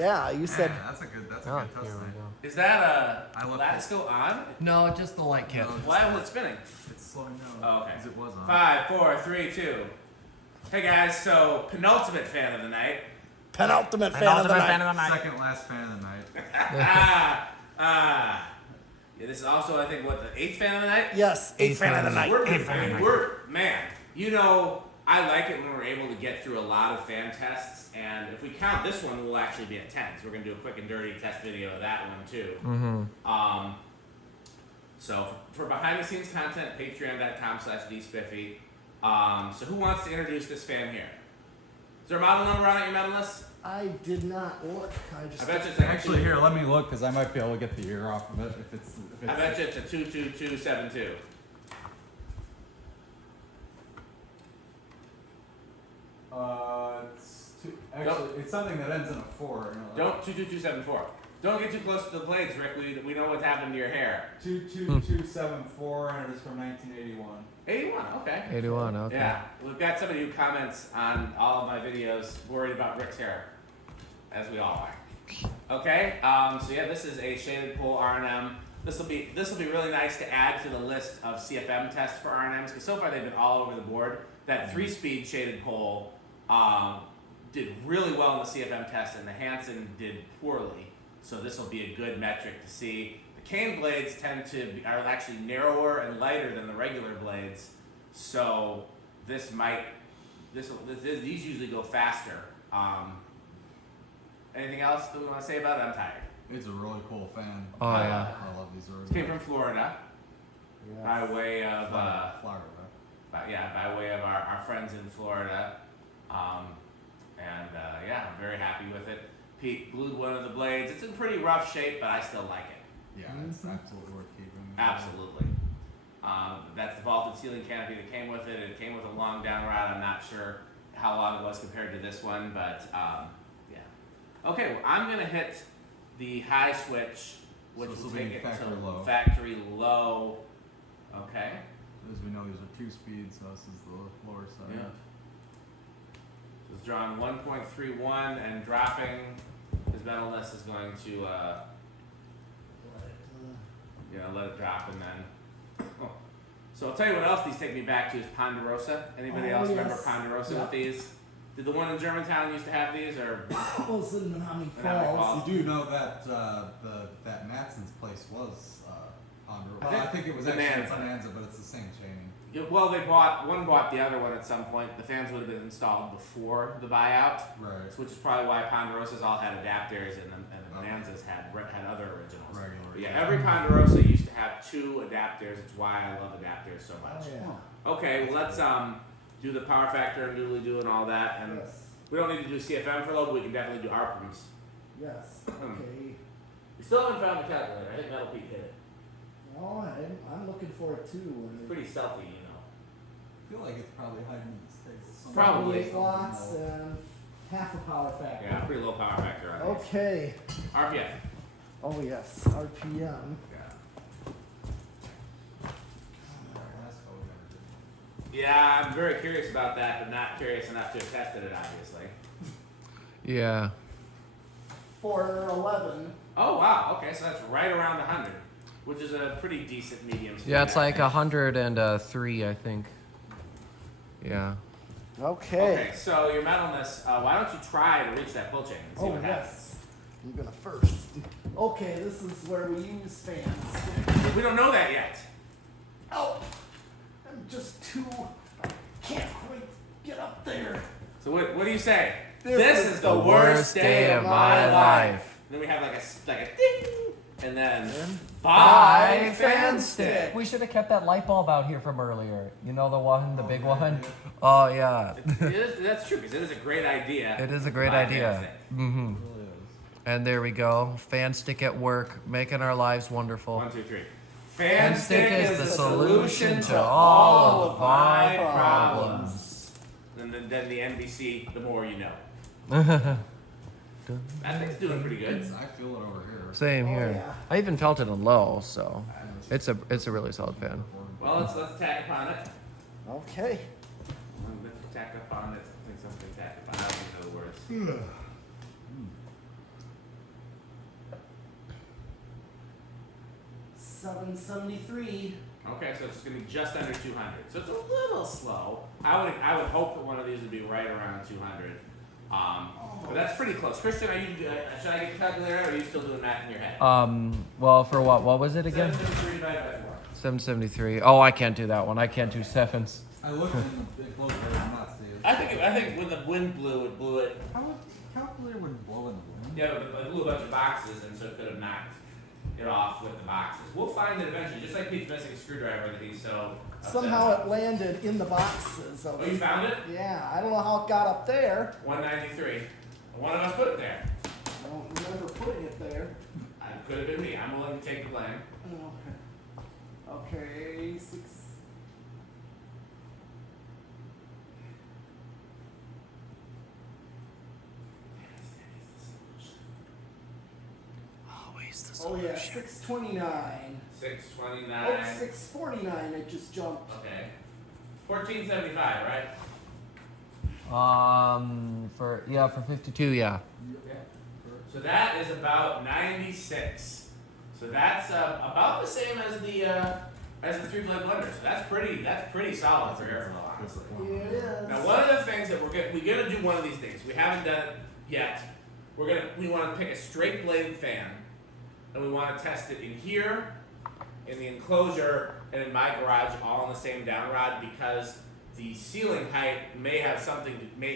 Yeah, you said. That's a good test Here thing. we go. Is that I left lattice go on? No, just the light kit. No, Why was it spinning? It's slowing down. Oh, okay. Because it was on. 5, 4, 3, 2. Hey guys, so penultimate fan of the night. Penultimate fan of the night. Second last fan of the night. Yeah, this is also, I think, what, the 8th fan of the night? Yes, eighth fan of the night. You know, I like it when we're able to get through a lot of fan tests, and if we count this one, we'll actually be at 10. So we're gonna do a quick and dirty test video of that one too. Mm-hmm. So for behind the scenes content, patreon.com/dspiffy. So who wants to introduce this fan here? Is there a model number on it, your medal list? I did not look. I bet you it's Actually, here, let me look because I might be able to get the year off of it if it's. I bet you it's a 22272. It's something that ends in a 4. Don't 22274. Don't get too close to the blades, Rick. We know what's happened to your hair. 22274, and it is from 1981. 81, okay. 81, okay. Yeah, we've got somebody who comments on all of my videos worried about Rick's hair, as we all are. Okay, so yeah, this is a shaded pole R&M. This will be really nice to add to the list of CFM tests for R&Ms because so far they've been all over the board. That 3-speed shaded pole did really well in the CFM test, and the Hansen did poorly. So this will be a good metric to see. The cane blades are actually narrower and lighter than the regular blades, so these usually go faster. Anything else that we want to say about it? I'm tired. It's a really cool fan. Oh, yeah. I love these orders. This came from Florida, by way of Florida. by way of our friends in Florida, yeah, I'm very happy with it. Pete glued one of the blades. It's in pretty rough shape, but I still like it. Yeah, it's absolutely worth keeping. Absolutely. That's the vaulted ceiling canopy that came with it. It came with a long down rod. I'm not sure how long it was compared to this one, but yeah. Okay, well, I'm gonna hit the high switch, which will take it to factory low. Okay. As we know, these are 2-speed, so this is the lower side. Yeah. It's drawn 1.31 and dropping. His metal list is going to let it drop and then. Oh. So I'll tell you what else these take me back to is Ponderosa. Anybody else remember Ponderosa with these? Did the one in Germantown used to have these, or? It was in Menominee Falls. You do know that that Matson's place was Ponderosa. I think it was actually Bonanza, but it's the same chain. Yeah, well, one bought the other one at some point. The fans would have been installed before the buyout, right? Which is probably why Ponderosas all had adapters and the Bonanzas had other originals. Regular. Yeah, every Ponderosa used to have 2 adapters. It's why I love adapters so much. Oh, yeah. Okay, well, let's do the power factor and doodly-doo and all that. And we don't need to do CFM for low, but we can definitely do ARPMs. Yes. Okay. We still haven't found the calculator. I think Metal Pete hit it. No, I'm looking for it too. It's pretty stealthy, you know. I feel like it's probably hiding in the States. Probably. 8 watts and half a power factor. Yeah, pretty low power factor on these. Okay. RPM. Oh yes, RPM. Yeah, I'm very curious about that, but not curious enough to have tested it, obviously. Yeah. 411. Oh, wow. Okay, so that's right around 100, which is a pretty decent medium speed. Yeah, it's like 103, I think. Yeah. Okay. So your metalness, why don't you try to reach that pull chain and see what happens? I'm gonna first. Okay, this is where we use fans. We don't know that yet. Oh, I'm just too. Can't quite get up there. So what do you say? This is the worst day of my life. And then we have like a ding, and then bye fan stick. We should have kept that light bulb out here from earlier. You know the one, the big one? Oh, yeah. That's true, because it is a great idea. It is a great idea. Mm-hmm. And there we go. Fan stick at work, making our lives wonderful. 1, 2, 3. Fan stick is the solution to all of my problems. And then the NBC, the more you know. That thing's doing pretty good. I feel it over here. Same here. Yeah. I even felt it in low, so it's a really solid fan. Well, let's tack upon it. Okay. Let's tack upon it. I think something tack upon it. I don't know the words. 773. Okay, so it's gonna be just under 200. So it's a little slow. I would hope that one of these would be right around 200. But that's pretty close. Christian, are you? Should I get the calculator out, or are you still doing math in your head? Well, for what? What was it again? 773 divided by 4. 773. Oh, I can't do that one. I can't do sevens. I looked in the enclosure and not see it. I think when the wind blew, it blew it. How would the calculator would blow in the wind? Yeah, but it blew a bunch of boxes, and so it could have knocked it off with the boxes. We'll find it eventually. Just like Pete's missing a screwdriver that he's so. upset Somehow about. it landed in the boxes. Oh, you found it? Yeah, I don't know how it got up there. 193. One of us put it there. I don't remember putting it there. It could have been me. I'm willing to take the blame. Okay, 6. Always the Oh yeah, 629. 629. Oh, 649. It just jumped. Okay. 1475, right? For 52, yeah. Okay. So that is about 96. So that's about the same as the 3-blade blender. So that's pretty solid for air flow, honestly. Yeah, it is. Now, one of the things that we're gonna do one of these things. We haven't done it yet. We want to pick a straight blade fan, and we want to test it in here, in the enclosure, and in my garage, all on the same down rod, because the ceiling height may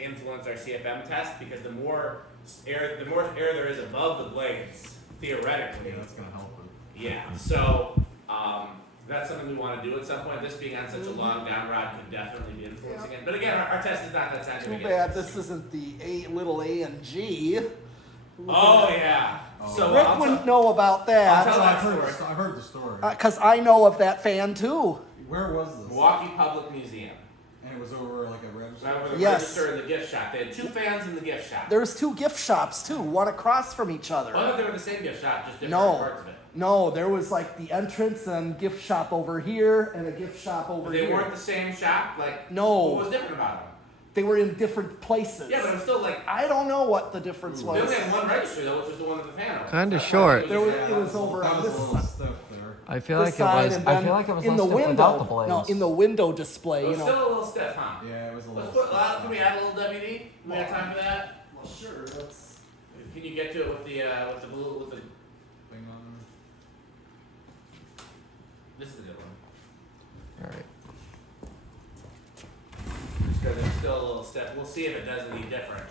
influence our CFM test, because the more air there is above the blades, theoretically. Yeah, that's gonna help it. Yeah. So that's something we want to do at some point. This being on such a long down rod could definitely be influencing it. But again, our test is not that scientific. Too bad this isn't the little A and G. Oh yeah. Oh. So Rick I'll wouldn't know about that. I'll tell I've that heard, story. I've heard the story. Because I know of that fan too. Where was this? Milwaukee Public Museum. And it was over like a register. Right over the Yes. register in the gift shop. They had 2 fans in the gift shop. There's 2 gift shops too, one across from each other. Well, they were the same gift shop, just different No, parts of it. no, there was like the entrance and gift shop over here and a gift shop over But they here. weren't the same shop. Like No. What was different about them? They were in different places. Yeah, but it was still like I don't know what the difference they was. only had one register though, which was the one with the fan over. Kinda That's why short. There was- Yeah, it was over that on was this a little side. stiff there. I feel This like it side, was. and I then feel like it was in less the stiff window. without the blades. No, in the window It display. was You still know. a little stiff, huh? Yeah, it was a little Let's put. stiff. Can we add a little WD? We got time for that? Well, sure. That's Can you get to it with the blue with the? Thing on This is a good one. All right. Just because it's still a little stiff. We'll see if it does any different.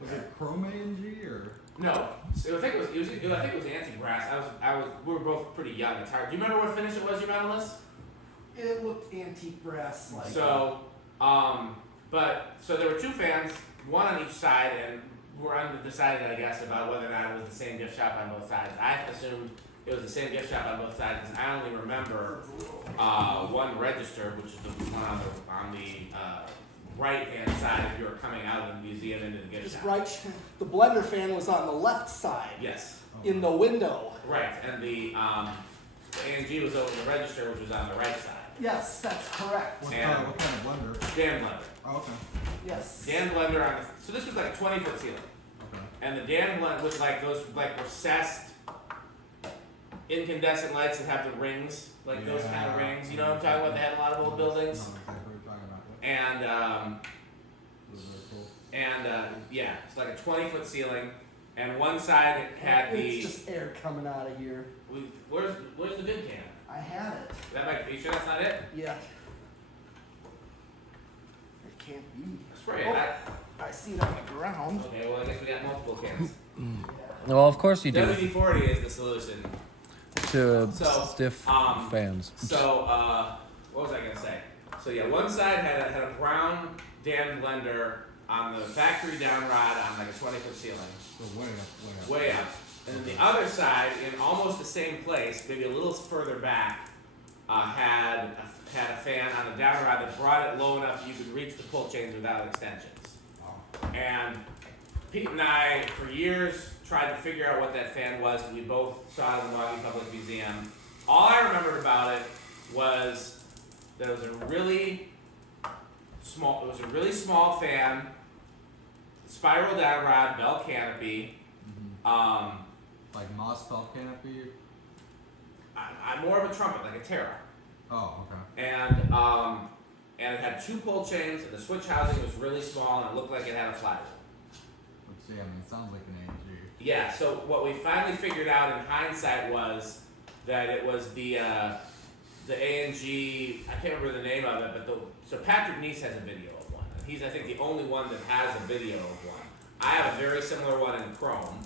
Was it Chrome A&G or? No, so I think it was anti-brass. We were both pretty young. It's hard. Do you remember what finish it was, you medalist? it looked antique brass like. So, so there were 2 fans, one on each side, and we're undecided, I guess, about whether or not it was the same gift shop on both sides. I assumed it was the same gift shop on both sides, because I only remember one register, which is the one on the right-hand side if you were coming out of the museum into the gift Just shop. right. The blender fan was on the left side. Yes. In the window. Right, and the A&G was over the register, which was on the right side. Yes, that's correct. What And- kind of blender? Dan blender. Oh, okay. Yes. Dan blender on the, so this was like a 20-foot ceiling. Okay. And the Dan blender was like those like recessed incandescent lights that have the rings, like those kind of Yeah. rings. You know what I'm talking about? They had a lot of old buildings. No, exactly what you're talking about. And It was very cool. yeah, it's like a 20-foot ceiling, and one side had the. It's just air coming out of here. Where's the good can? I had it. That might. Are you sure that's not it? Yeah. It can't be. Spray Oh, it. I see it on the ground. Okay, well I guess we got multiple cans. Well, of course you do. WD-40 is the solution. To So, stiff fans. So, what was I gonna say? So yeah, one side had a brown Dan blender on the factory down rod on like a 20-foot ceiling, So way up. way up. And then the other side, in almost the same place, maybe a little further back, had a fan on the down rod that brought it low enough you could reach the pull chains without extensions. And Pete and I, for years, tried to figure out what that fan was, and we both saw it in the Milwaukee Public Museum. All I remembered about it was that it was a really small fan, spiral down rod, bell canopy, Like Moss belt canopy? I'm more of a trumpet, like a Terra. Oh, okay. And it had 2 pull chains, and the switch housing was really small, and it looked like it had a flywheel. Which, yeah, I mean, it sounds like an AMG. Yeah, so what we finally figured out in hindsight was that it was the ANG, I can't remember the name of it, but so Patrick Neese has a video of one. And he's, I think, the only one that has a video of one. I have a very similar one in Chrome.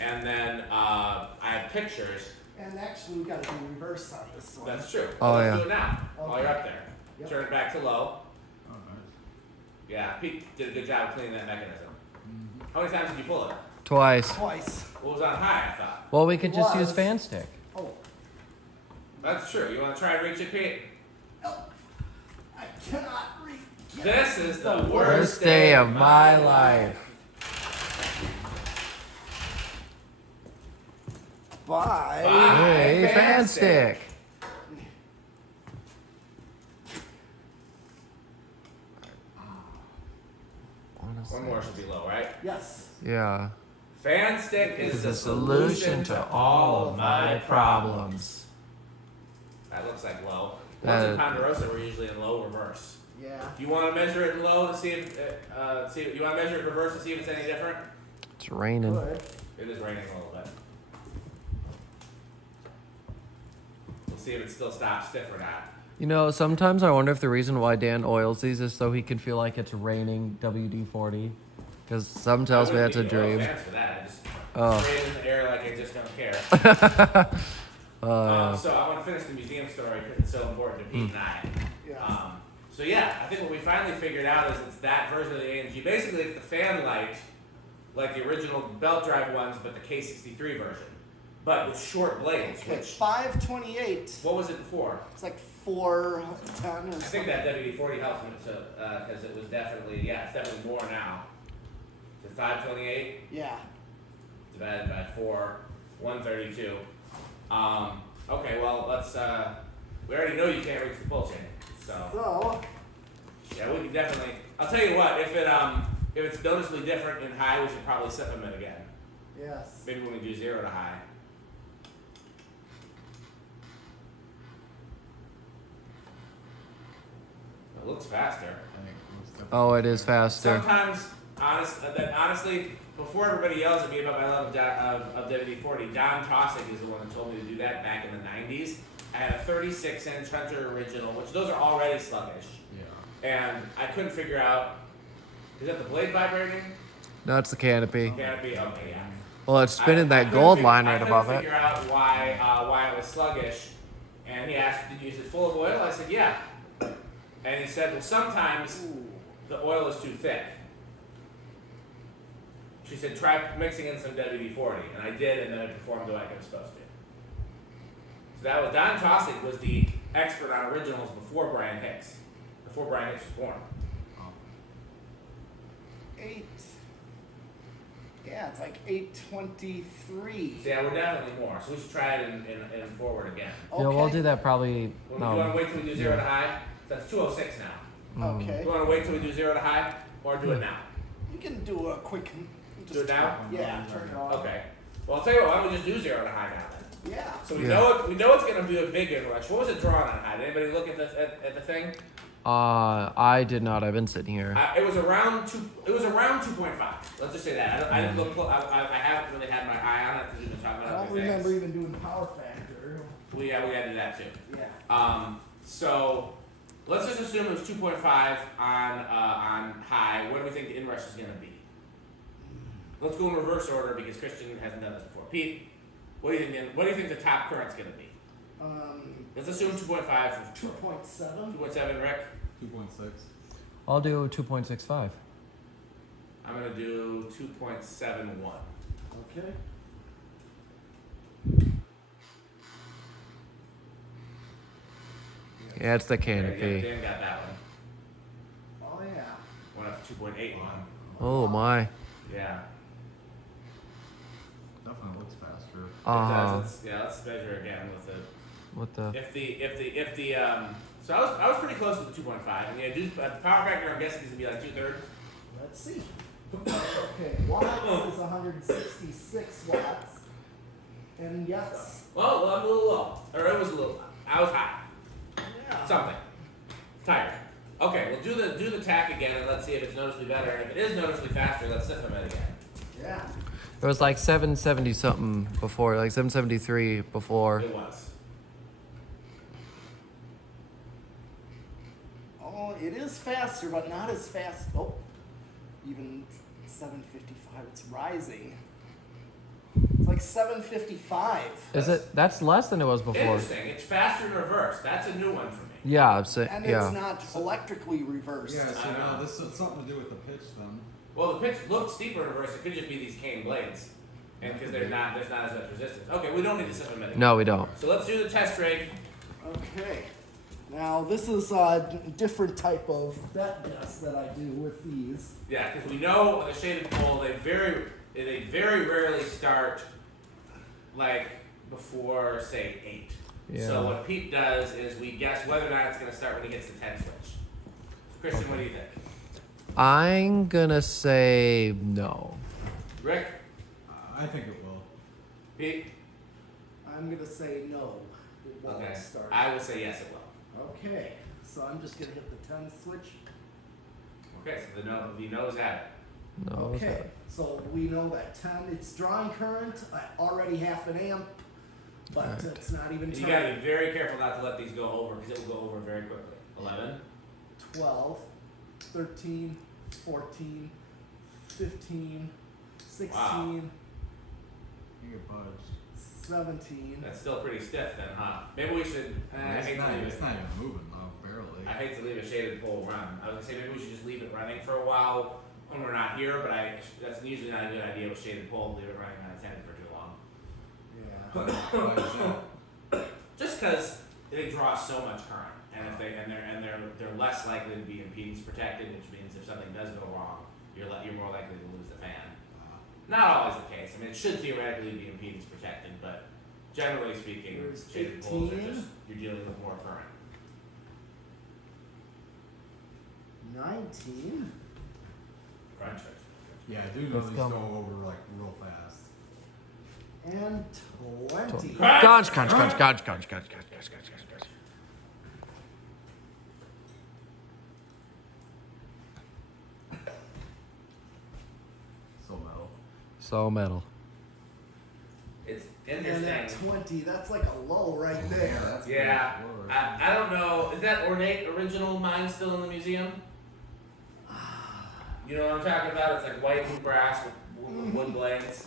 And then I have pictures. And actually, we got to do reverse on this one. That's true. Oh, Let's yeah. do it now, while Okay. you're up there. Yep. Turn it back to low. Oh, nice. Yeah, Pete did a good job of cleaning that mechanism. How many times did you pull it? Twice. Twice. What was on high, I thought? Well, we could just use Was. fan stick. Oh, That's true. You want to try and reach it, Pete? no. I cannot read. This is the Worst worst day of my life. Bye. Bye. Hey, fan stick. One more should be low, right? Yes. Yeah. Fan stick is Is the the solution to all of my problems. That looks like low. Ones in Ponderosa were usually in low reverse. Yeah. Do you want to measure it in low to see if you want to measure it in reverse to see if it's any different? It's raining. Good. It is raining a little bit. We'll see if it still stops stiff or not. You know, sometimes I wonder if the reason why Dan oils these is so he can feel like it's raining WD-40. Because some tells me that's a dream. Fans for that. I just Oh. spray it in the air like I just don't care. So I want to finish the museum story because it's so important to Pete and I. Yeah. So yeah, I think what we finally figured out is it's that version of the AMG. Basically, it's the fan light, like the original belt drive ones, but the K63 version, but with short blades. It's Which 528. what was it before? It's like 410 or I think something. that WD-40 helps me to because it was definitely it's definitely more now. So 528 Yeah. divided by 4, 132. Okay, well let's. We already know you can't reach the pull chain, so. So, Yeah, we can definitely. I'll tell you what. If it's noticeably different in high, we should probably supplement again. yes. Maybe when we do 0 to high. It looks faster. I think it looks different. Oh, it is faster. Sometimes, honestly, before everybody yells at me about my love of WD-40, Don Tossick is the one that told me to do that back in the 90s. I had a 36-inch Hunter original, which those are already sluggish. Yeah. And I couldn't figure out, is that the blade vibrating? No, it's the canopy. Canopy, okay, yeah. Well, it's spinning I that couldn't gold fig- line I right couldn't above it. figure out why it was sluggish. And he asked, did you use it full of oil? I said, yeah. And he said, well, sometimes the oil is too thick. She said, try mixing in some WD-40. And I did, and then it performed like it was supposed to. So that was, Don Tossick was the expert on originals before Brian Hicks. Before Brian Hicks was born. 8. Yeah, it's like 823. So yeah, we're definitely more. So we should try it in forward again. Okay. Yeah, we'll do that probably. Well, do you want to wait till we do 0 to high? That's 206 now. Okay. Do you want to wait till we do 0 to high, or do it now? You can do a quick. Do it now? Yeah, turn it on. Okay. Well, I'll tell you what. Why don't we just do 0 to high now then? Yeah. So we Yeah. know it's going to be a big inrush. What was it drawn on high? Did anybody look at the thing? I did not. I've been sitting here. It was around 2. It was around 2.5. Let's just say that. I didn't look. I haven't really had my eye on it because we've been talking I about don't other remember things. even doing power factor. We added that too. Yeah. So let's just assume it was 2.5 on high. What do we think the inrush is going to be? Let's go in reverse order because Christian hasn't done this before. Pete, what do you think? What do you think the top current's going to be? Let's assume 2.5. 2.7. 2.7, Rick. 2.6. I'll do 2.65. I'm going to do 2.71. Okay. Yeah, it's the Yeah, canopy. Dan got that one. Oh yeah. Went up to 2.81. Oh my. Yeah. Definitely looks faster. It does. Let's measure again with the. What the? If the so I was pretty close to the 2.5, and the power factor I'm guessing is gonna be like 2/3. Let's see. Okay, watts is 166 watts. And yes. Well, I'm a little low. Or it was a little. I was high. Yeah. Something. Tired. Okay, well do the tack again and let's see if it's noticeably better. And if it is noticeably faster, let's sift them it again. Yeah. It was like 770 something before, like 773 before. It was. Oh, it is faster, but not as fast. Oh, even 755. It's rising. It's like 755. Is it? That's less than it was before. Interesting. It's faster in reverse. That's a new one for me. Yeah, I'm saying. And Yeah. it's not electrically reversed. Yeah, so I know. now this has something to do with the pitch then. Well, the pitch looks steeper in reverse. It could just be these cane blades, and because there's not as much resistance. Okay, we don't need to sift them in. No, we don't. So let's do the test rig. Okay. Now this is a different type of bet guess that I do with these. Yeah, because we know the shaded pole they very rarely start like before say 8. Yeah. So what Pete does is we guess whether or not it's going to start when he hits the 10 switch. So Christian, what do you think? I'm gonna say no. Rick? I think it will. Pete? I'm gonna say no. It won't Okay. start. I will say yes, it will. Okay. So I'm just gonna hit the 10 switch. Okay, so the no's at it. No. Okay. So we know that 10. It's drawing current at already half an amp, but Alright. it's not even. You got to be very careful not to let these go over because it will go over very quickly. 11. 12, 13, 14, 15, 16, Wow. You get budged. 17. That's still pretty stiff then, huh? Maybe we should. I hate to leave It's it. not even moving though, barely. I hate to leave a shaded pole run. I was gonna say maybe we should just leave it running for a while when we're not here, but that's usually not a good idea with shaded pole. Leave it running unattended for too long. Yeah. Why is that? Just because they draw so much current, and if they're less likely to be impedance protected, which means if something does go wrong, you're more likely to lose the fan. Not always the case. I mean, it should theoretically be impedance protected, but generally speaking, Here's shaded poles are 18. just you're dealing with more current. 19. Crunch. Yeah, I do know Let's these go. go over like real fast. And 20. Conch. So metal. So metal. It's And interesting. at 20, that's like a low right there. that's Yeah, pretty low right I don't know. Is that ornate original mine still in the museum? You know what I'm talking about? It's like white and brass with wood blades.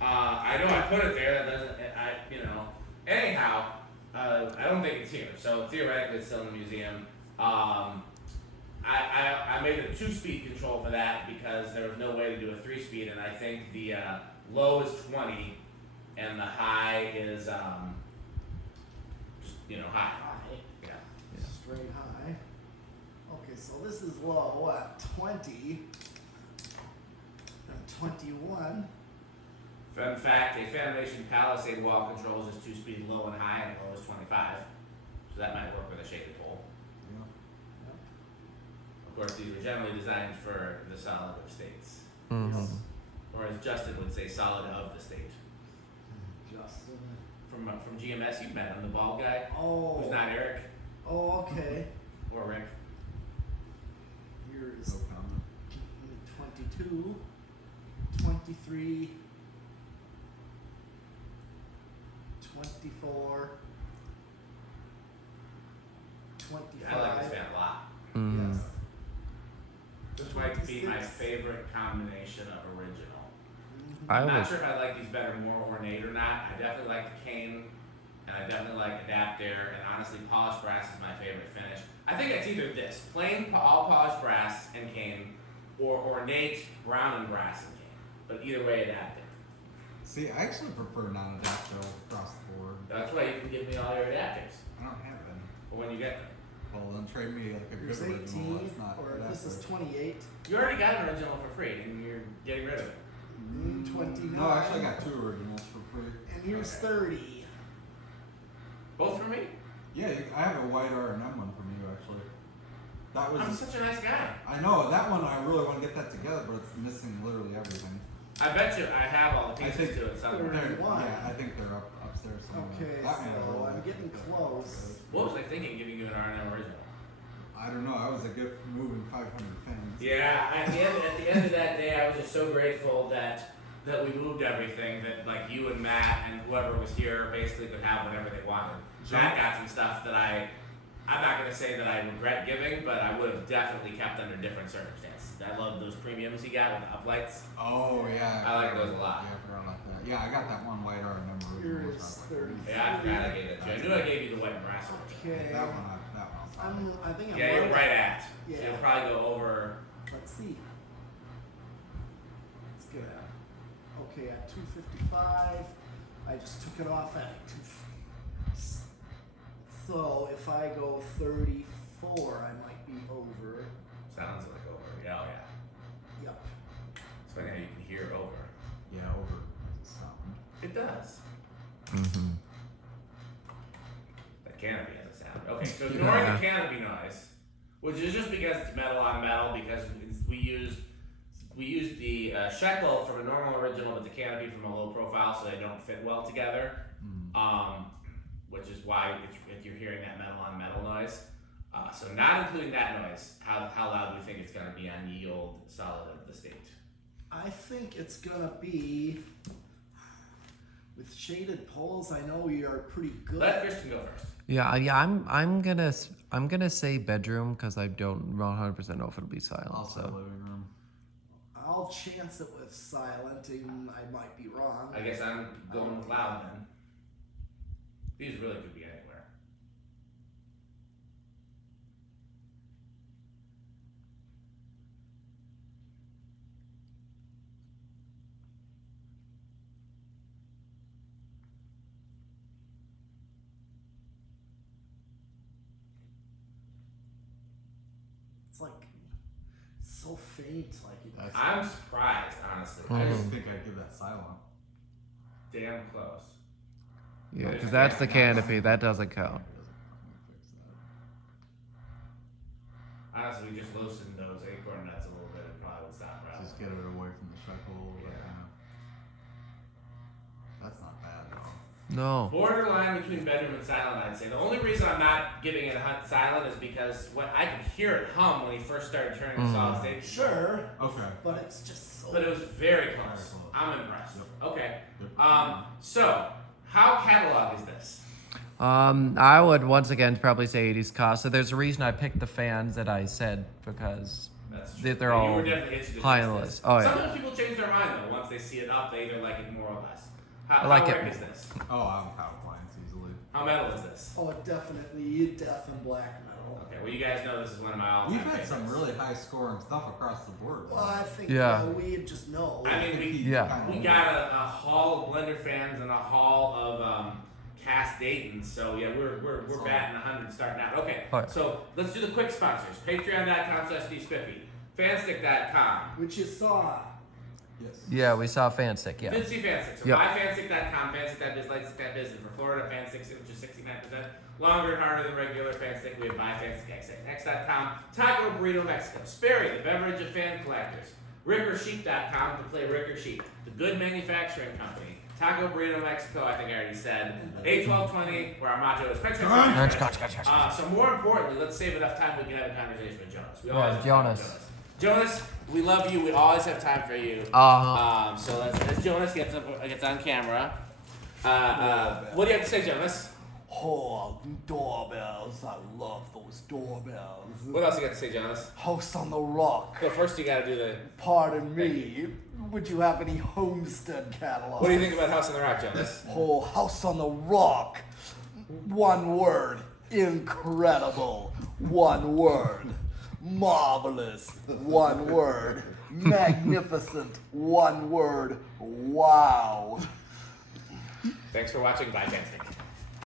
I know I put it there. That doesn't. Anyhow, I don't think it's here. So theoretically, it's still in the museum. I made a 2-speed control for that because there was no way to do a 3-speed, and I think the low is 20, and the high is just high. High. Yeah. Straight high. Okay, so this is low at 20. And 21. Fun fact, a Foundation Palisade wall controls is 2-speed low and high, and low is 25. So that might work with a shaded pole. Yeah. Of course, these were generally designed for the solid of states. Mm-hmm. Or as Justin would say, solid of the state. Justin. From GMS, you've met him, the bald guy, Oh. who's not Eric Oh, okay. or Rick. Here's No comment. 22, 23, 24, 25. I like this fan a lot. Mm. Yes. This might be my 26. favorite combination of original. Mhm. I I'm not would. sure if I like these better, more ornate or not. I definitely like the cane, and I definitely like Adaptaire, and honestly, polished brass is my favorite finish. I think it's either this, plain all polished brass and cane, or ornate brown and brass and cane. But either way, Adaptaire. See, I actually prefer non-adaptable across the board. That's why you can give me all your adapters. I don't have any. But when you get them, Well, then trade me like a Here's good original 18, that's not or this is adaptable. 28, you already got an original for free, and you're getting rid of it. 29. No, actually, I got 2 originals for free. And here's Okay. 30. Both for me? Yeah, I have a white R&M one from you actually. That was. I'm such a nice guy. I know that one. I really want to get that together, but it's missing literally everything. I bet you I have all the pieces to it somewhere. I think they're upstairs somewhere. Okay, so I'm getting close. What was I thinking giving you an R&M original? I don't know. I was a gift for moving 500 fans. Yeah, at the end of that day, I was just so grateful that we moved everything, that like you and Matt and whoever was here basically could have whatever they wanted. Matt got some stuff that I'm not going to say that I regret giving, but I would have definitely kept under different circumstances. I love those premiums he got with the uplights. Oh, yeah. I like those a lot. Yeah, I forgot about that. Yeah, I got that one white R&M Here original. is so I was 30. like, Yeah, I forgot I gave that to you. I knew I gave you the white and brass original. Okay. That one. I think I'm Yeah, you're right at. Yeah. So you'll probably go over. Let's see. Let's get at. Okay, at 255. I just took it off at 2. So if I go 34, I might be over. Sounds like over. Yeah, oh yeah. Yep. It's funny how you can hear over. Yeah, over sound. It does. Mm-hmm. That canopy has a sound. Okay, so ignoring the canopy noise, which is just because it's metal on metal, because we used the shekel from a normal original, but the canopy from a low profile, so they don't fit well together. Which is why you're hearing that metal on metal noise. So not including that noise, how loud do you think it's going to be on the old solid of the state? I think it's gonna be with shaded poles. I know you are pretty good. Let Christian go first. Yeah. I'm gonna say bedroom because I don't 100% know if it'll be silent. Also So living room. I'll chance it with silenting. I might be wrong. I guess I'm going with loud then. These really could be anywhere. It's like so faint. Like it. I'm surprised, honestly. I I just just think I'd give that silent. damn close. yeah, because that's the canopy. That doesn't count. Honestly, we just loosened those acorn nuts a little bit and probably would stop right. Just get it away from the shekel a little bit. Yeah. That's not bad at all. No. Borderline between bedroom and silent, I'd say. The only reason I'm not giving it a silent is because I could hear it hum when he first started turning the solid state. Sure, Okay. but it's just so. But it was very close. Very close. I'm impressed. Yep. Okay. Yep. So, how catalog is this? I would once again probably say 80s cost. So there's a reason I picked the fans that I said because That's true. they're You all were definitely itching to high test on the this. list. Oh, yeah. Sometimes people change their mind though. Once they see it up, they either like it more or less. How like rare it. is this? Oh, I'm power plants easily. How metal is this? Oh, definitely death and black metal. Okay, well you guys know this is one of my all-time We've had favorites. some really high scoring stuff across the board. Well, I think Yeah. we just know. I mean, Yeah. we got a hall of Blender fans and a hall of cast Dayton, so yeah, we're batting 100 starting out. Okay, Alright. so let's do the quick sponsors. Patreon.com/DSpiffy, Fanstick.com. Which you saw. Yes. Yeah, we saw Fanstick. Yeah. Did see Fanstick. So Yep. buy Fanstick.com, Fanstick.biz, Lightstick.biz, and for Florida, Fanstick, which is 69% longer and harder than regular Fanstick. We have buy Fanstick X.com, Taco Burrito Mexico, Sperry, the beverage of fan collectors, RickerSheep.com to play Ricker Sheep, the good manufacturing company, Taco Burrito Mexico, I think I already said, A1220, where our motto is so more importantly, let's save enough time we can have a conversation with Jonas. We always have time with Jonas, we love you. We always have time for you. So as Jonas gets on camera, what do you have to say, Jonas? Oh, doorbells. I love those doorbells. What else you got to say, Jonas? House on the Rock. Well, first you got to do the. Pardon me. Would you have any Homestead catalog? What do you think about House on the Rock, Jonas? Oh, House on the Rock. One word. Incredible. One word. Marvelous. One word. Magnificent. One word. Wow. Thanks for watching. Bye, Fanstick.